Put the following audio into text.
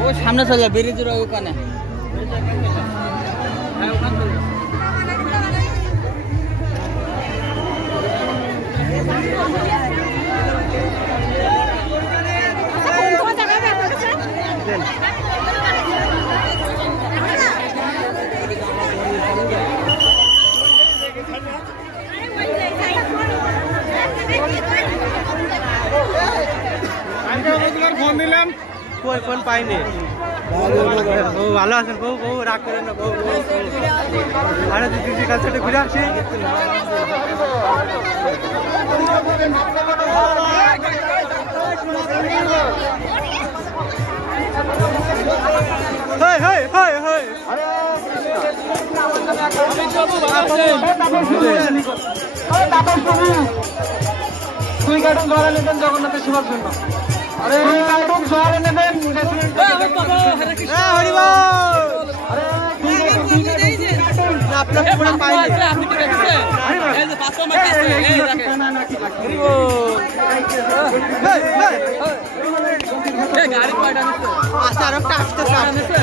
ও সামনে চলে যা ব্রিজের ওখানে ফোন দিলাম কই ফোন পাইনি ও ভালো আছেন বউ বউ রাগ করেন না বউ আরে দিদি কাছে ঘুরে আসি হেই হেই হেই হেই দুই কার্টুন ধরে নেবেন জগন্নাথের সেবার জন্য আরে কার্টুন ধরে নেবেন আপনার পুরো পাইনি আপনি কি দেখছেন এই যে 500 মাছ আছে এই দেখেন এই গাড়ি কয়টা নিছে আচ্ছা আরেকটা আসছে